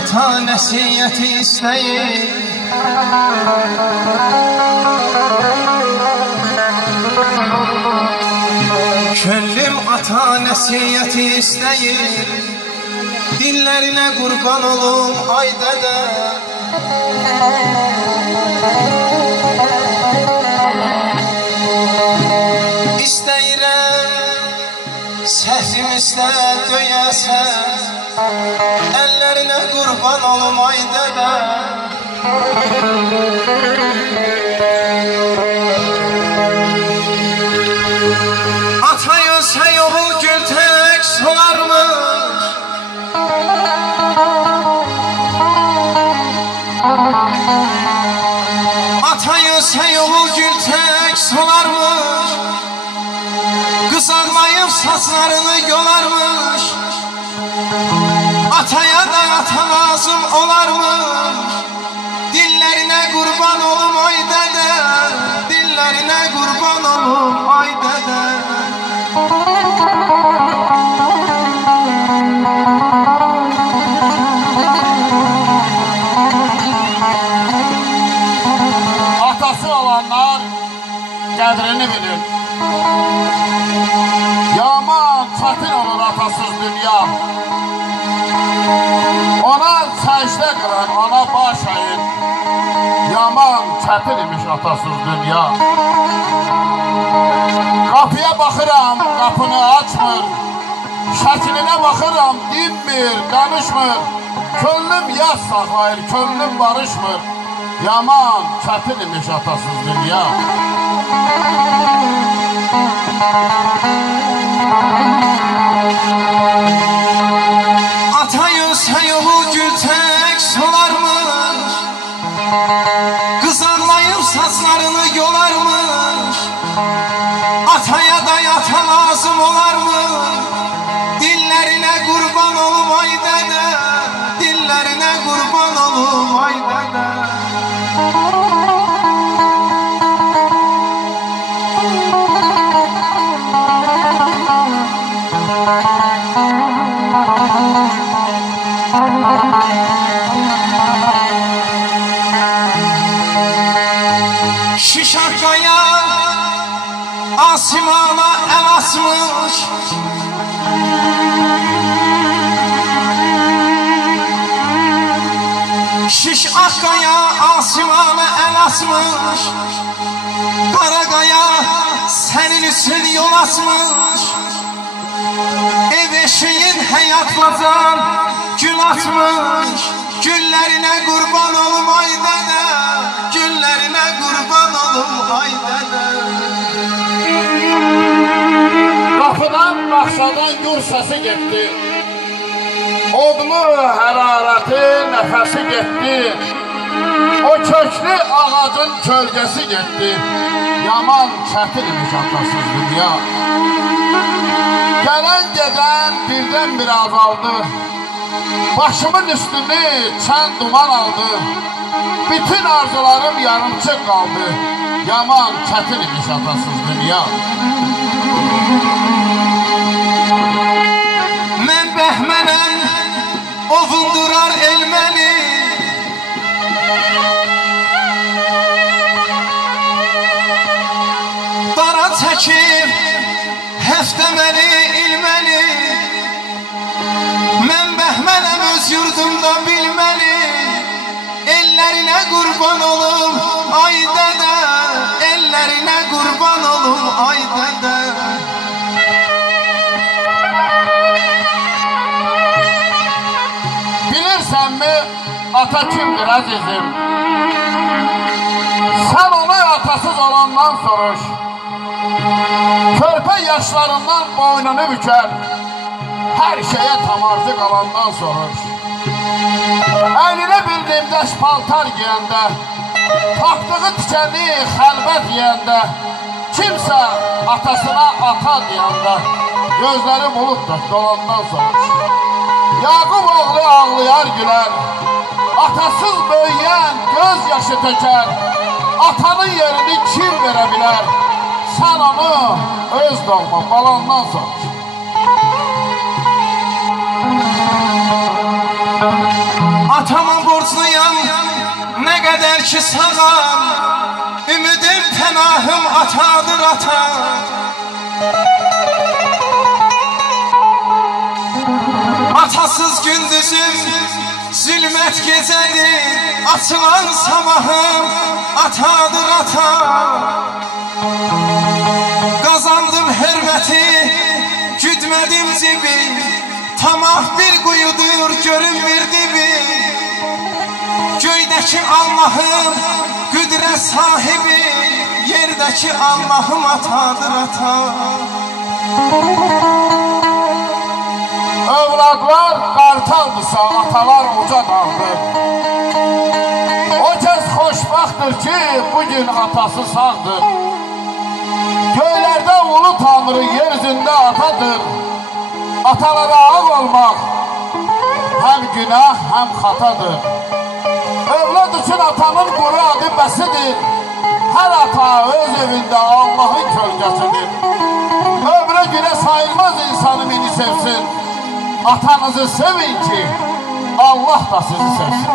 Ata nəsiyyəti istəyir, könlüm ata nəsiyyəti istəyir, dillərinə qurban olum ay dədə. İstəyirəm səhvimizdə döyəsən, əllərinə qurban olum ay dədə. Atay ölsə oğul gül tək solarmış, atay ölsə oğul gül tək solarmış, qız ağlayıb saçlarını yolarmış. Ataya da ata lazım olarmış, dillərinə qurban olum ay dədə, dillərinə qurban olum ay dədə. Atası olanlar qədrini bilir. Yaman çətin olur atasız dünya. Ona səcdə qıran, ona baş əyir. Yaman çətin imiş atasız dünya. Qapıya baxıram, qapını açmır. Şəklinə baxıram, dinmir, danışmır. Könlüm yaz saxlayır, könlüm barışmır. Yaman çətin imiş atasız dünya. Atay ölsə oğul gül tək solarmış, qız ağlayıb saçlarını yolarmış. Ataya da ata lazım olarmış, dillərinə qurban olum ay dədə, dillərinə qurban olum ay dədə. Şişakaya asimana el asmış, Şişakaya asimana el asmış, Qaraqaya sənin üçün yol açmış. Ev eşiyin həyat bazan gül açmış, güllərinə qurban olum ay dədə, güllərinə qurban olum ay dədə. Qapıdan, baxşadan gür səsi getdi. Odlu hərarəti, nəfəsi getdi. O köklü ağacın kölgəsi getdi. Yaman çətin imiş atasız dünya. Gələn gedən birdən bir azaldı. Başımın üstünü çən duman aldı. Bütün arzularım yarımçıq qaldı. Yaman çətin imiş atasız dünya. Mən bəhmənəm, ovundurar el məni. Dara çəkib həftəməli ilməni. Mən bəhmənəm öz yurdumda bilməli. Ellərinə qurban olum ay dədə, ellərinə qurban olum ay dədə. Bilirsənmi ata kimdir əzizim? Sən onu atasız olandan soruş. Körpə yaşlarından boynunu bükər, hər şeyə tamarcı qalandan soruş. Əyninə bir nimdaş paltar giyəndə, taxtığı tikəni xəlbət yiyəndə, kimsə atasına ata deyəndə, gözləri buluddur dolandan sonra. Yaqub oğlu ağlayar gülər, atasız böyüyən göz yaşı tökər, atanın yerini kim verə bilər, sən onu öz doğma balandan sonra. Atama borcluyam, nə qədər ki sağam, ümidim pənahım atadır ata. Atasız gündüzüm, zülmət gecədir, açılan sabahım atadır ata. Qazandım hörməti, güdmədim cibi, tamah bir quyudur, görünmür dibi. Göydəki Allahım, qüdrət sahibi, yerdəki Allahım atadır ata. Övladlar qartaldırsa, atalar uca dağdır. O kəs xoşbaxtdır ki, bugün atası sağdır. Göylərdə ulu tanrı, yeryüzündə atadır. Atalara ağ olmaq həm günah, həm xatadır. Övlad üçün atanın quru adı bəsidir. Hər ata öz evində Allahın kölgəsidir. Ömrə günə sayılmaz insanı mini sevsin. Atanızı sevin ki, Allah da sizi sevsin.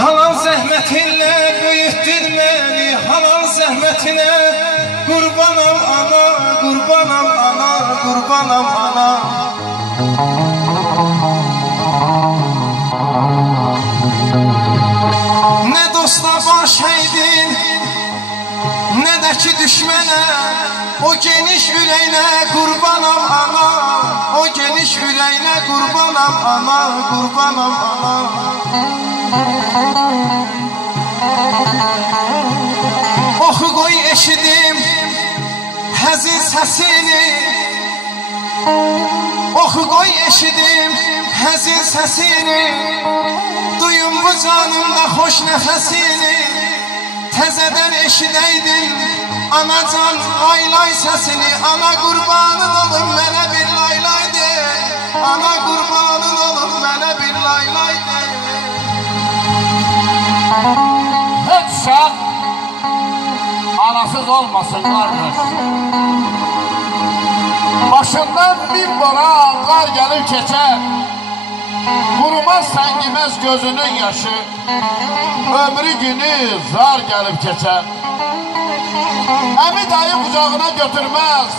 Halal zəhmətinlə böyütdün məni, halal zəhmətinə qurbanam ana, qurbanam ana, qurbanam ana. Nə dosta baş əydin, nə də ki düşmənə, o geniş ürəyinə qurbanam ana, o geniş ürəyinə qurbanam ana, qurbanam ana. Oxu qoy eşidim həzin səsini, oxu qoy eşidim həzin səsini, duyum bu canımda xoş nəfəsini, təzədən eşidəydim anacan laylay səsini. Ana qurbanın olum mənə bir laylay de, ana qurbanın olum mənə bir laylay de. Heç şah anasız olmasın qardaş. Başından min boran qar gəlib keçər, qurumaz səngiməz gözünün yaşı, ömrü günü zar gəlib keçər. Əmi dayı qucağına götürməz,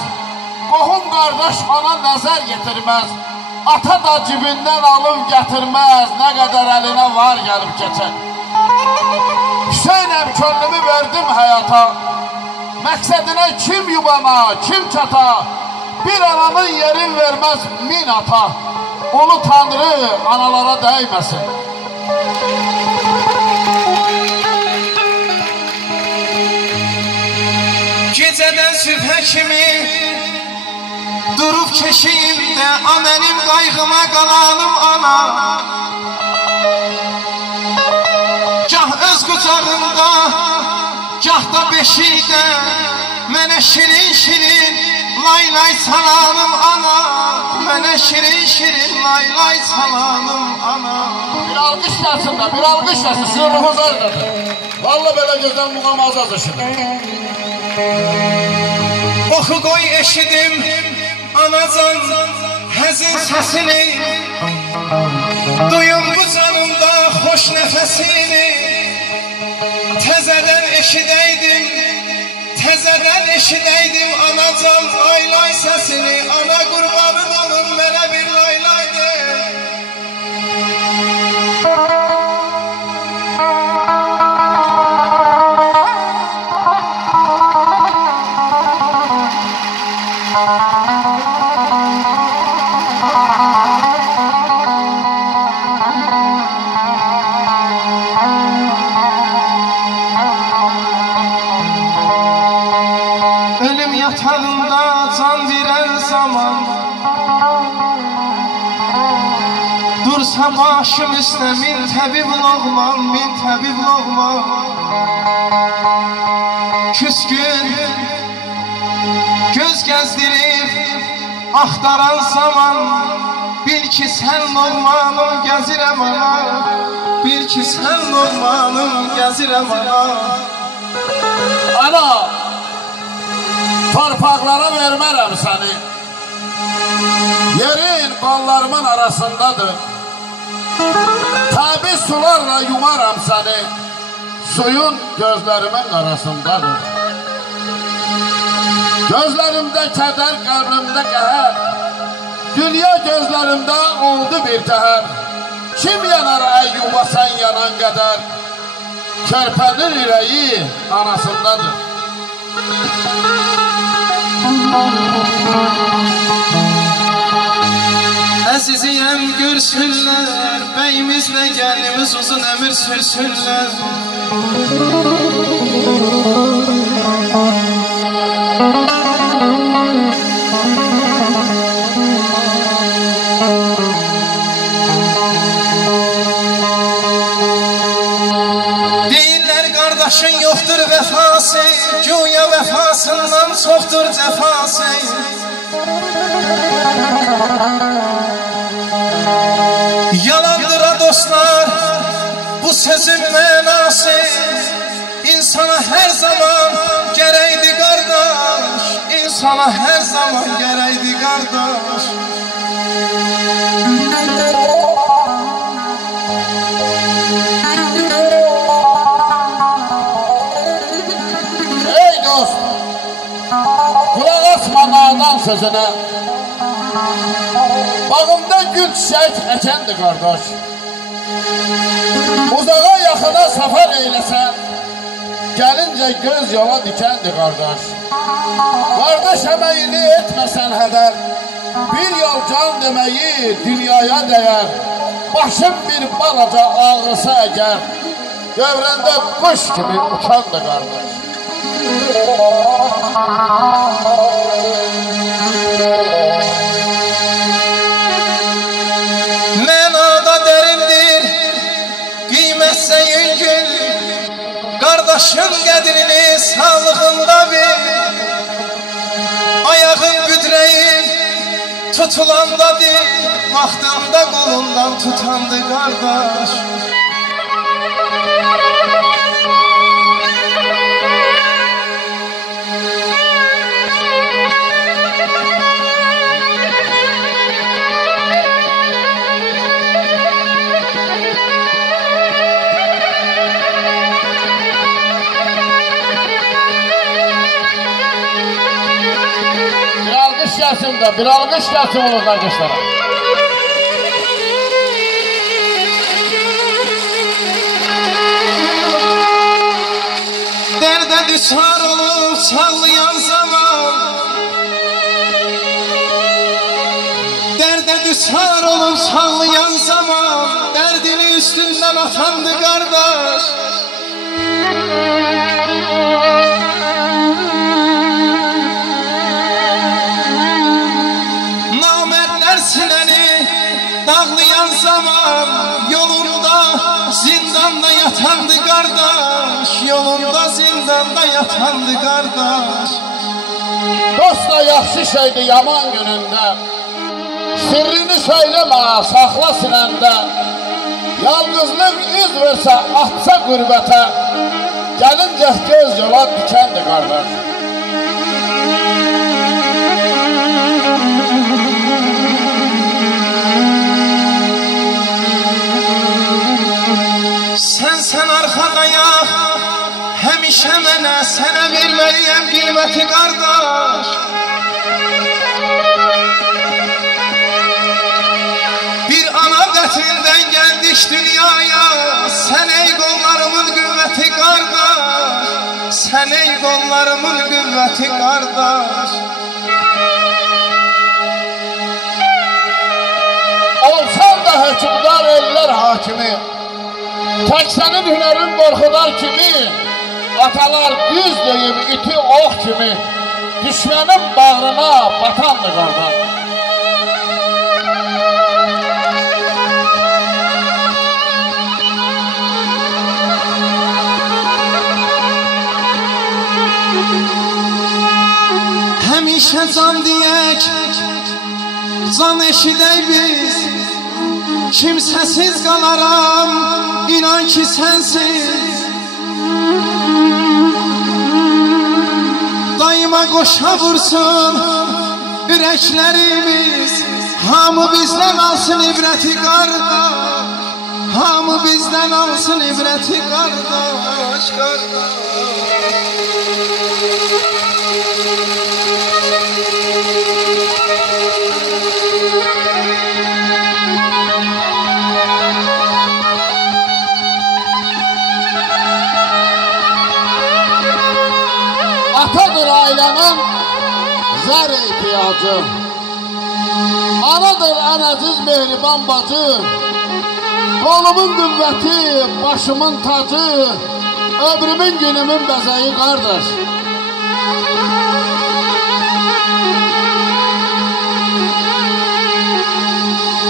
qohum qardaş ona nəzər yetirməz, ata da cibindən alıb gətirməz, nə qədər əlinə var gəlib keçər. Hüseynəm könlümü verdim həyata, məqsədinə kim yubana, kim çata, bir ananın yerin verməz min ata, ulu tanrı analara dəyməsin. Gecədən sübhə kimi durub keşiyimdə, mənim qayğıma qalanım ana. Gah öz qucağında, gah da beşikdə, mənə şirin şirin laylay salanım ana, mənə şirin şirin laylay salanım ana. Bir alqış gəlsin də, bir alqış gəlsin, sürrüğüz oradadır. Valla belə gözdən muğam azaz eşidir. Oxu qoy eşidim anacan həzin səsini, duyum bu canımda xoş nəfəsini, təzədən eşidəydim anacan laylay səsini. Ana qurbanın olun mənə bir laylay de. Ölüm yatağında can verən zaman, vursa başım üstə min təbib loğman, min təbib loğman. Küskün göz gəzdirib axtaran zaman, bil ki sən loğmanım gəzirəm ana, bil ki sən loğmanım gəzirəm ana. Ana, torpaqlara vermərəm səni, yerin qollarımın arasındadır. Tabi sularla yumaram səni, suyun gözlərimin arasındadır. Gözlərimdə kədər, qəlbimdə qəhər, dünya gözlərimdə oldu bir təhər. Kim yanar Əyyuba sən yanan qədər, körpənin ürəyi anasındadır. Əziziyəm görsünlər, bəyimizlə gəlimiz uzun ömür sürsünlər. Deyirlər qardaşın yoxdur vəfası, güya vəfasından çoxdur cəfası. Yalandır ha dostlar bu sözün mənası, insana hər zaman gərəkdi qardaş, insana hər zaman gərəkdi qardaş. Ey dost, qulaq asma nadan sözünə, bağımda gül çiçək əkəndir qardaş. Uzağa yaxına səfər eyləsən, gəlincə göz yola dikəndir qardaş. Qardaş əməyini etməsən hədər, bir yol can deməyi dünyaya dəyər. Başım bir balaca ağrısa əgər, dövrəndə quş kimi uçandır qardaş. Mənada dərindir, qiymətsə yüngül, qardaşın qədrini sağlığında bil. Ayağın büdrəyib tutulanda dil, vaxtında qolundan tutandı qardaş. Bir alqış gəlsin olur qardaşlara. Dərdə düşar olub çağlayan zaman, dərdə düşar olub çağlayan zaman, dərdini üstündən atandı qardaş. Sinəni dağlayan zaman, yolunda zindanda yatandı qardaş, yolunda zindanda yatandı qardaş. Dost da yaxşı şeydir yaman günündə, sirrini söyləmə, saxla sinəndə. Yalqızlıq üz versə, atsa qürbətə, gəlincə göz yola dikəndir qardaş. Sən arxadaya, həmişə mənə, sənə verməliyəm qiyməti qardaş. Bir ana qətindən gəldik dünyaya, sən ey qollarımın qüvvəti qardaş, sən ey qollarımın qüvvəti qardaş. Olsan da hökümdar ellər hakimi, tək sənin hünərin qorxudar kimi, atalar düz deyib iti ox kimi, düşmənin bağrına batandır qardaş. can diyək, can eşidək biz. Kimsəsiz qalaram, inan ki sənsiz. Daima qoşa vursun ürəklərimiz. Hamı bizdən alsın ibrəti qardaş, hamı bizdən alsın ibrəti qardaş, qardaş. Atadır ailənin zər ihtiyacı, anadır ən əziz mehriban bacı, qolumun qüvvəti, başımın tacı, ömrümün günümün bəzəyi qardaş.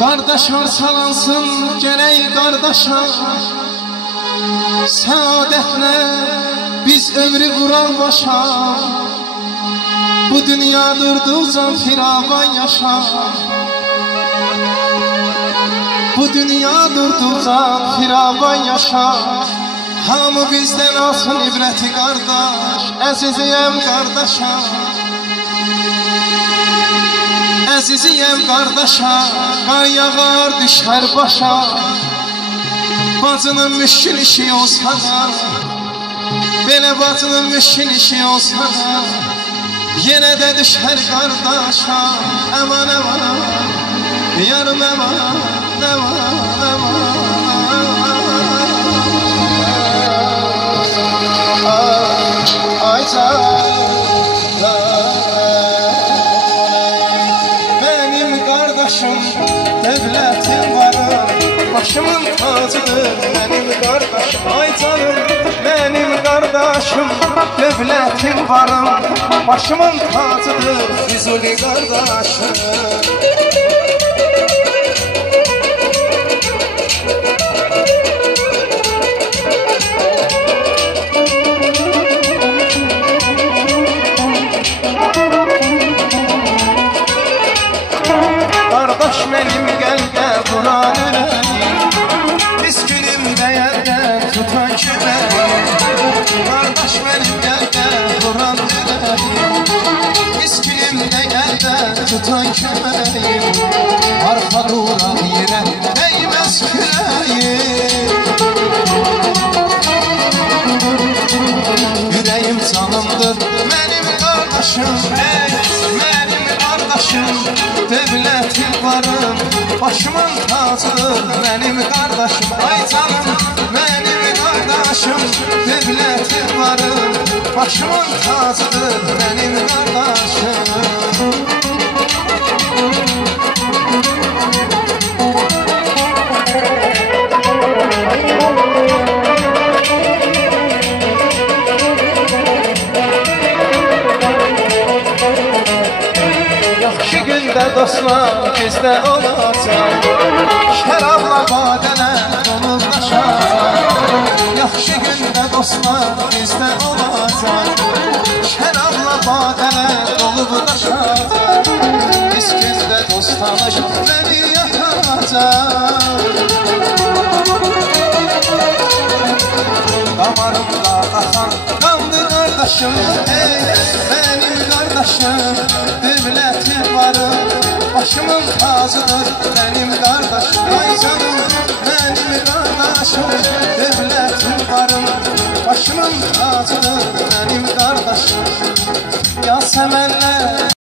Qardaş arsalansın gərək qardaşa, səadətlə biz ömrü vuran başa. Bu dünya durduqca firavan yaşa, bu dünya durduqca firavan yaşa. Hamı bizdən alsın ibrəti qardaş, əziziyəm qardaşa, əziziyəm qardaşa. Qar yağar düşər başa, bacının müşkül işi olsa da, belə bacının müşkül işi olsa da, yenə də düşər qardaşa. Əman əman, yarım əman, əman əman. Ay canlar, benim qardaşım, dövlətim varım, başımın tacıdır benim qardaşım. Ay canım, benim qardaşım, dövlətim varım, başımın tacıdır Füzuli qardaşım. Qardaş mənim qəlbə vuran ürəyim, biz günümdə yerdən tutan köməyim. Qardaş mənim qəlbə vuran ürəyim, biz günümdə yerdən tutan köməyim. Arxa duran yerə dəyməz kürəyim. Ürəyim canımdır mənim qardaşım, mənim qardaşım, dövlətim varım, başımın tacıdır mənim qardaşım. Ay canım, mənim qardaşım, dövlətim varım, başımın tacıdır mənim qardaşım. Yaxşı gündə dostlar bizdə olacaq, şərabla badənə dolub daşacaq. Yaxşı gündə dostlar bizdə olacaq, şərabla badənə dolub daşacaq. Biz gündə dost tanış məni yatacaq. Damarımda axan qandı qardaşım, mənim qardaşım, dövlətim varım, başımın tacıdır mənim qardaşım. Ay canım, mənim qardaşım, dövlətim varım, başımın tacıdır mənim qardaşım. Ya səmənlər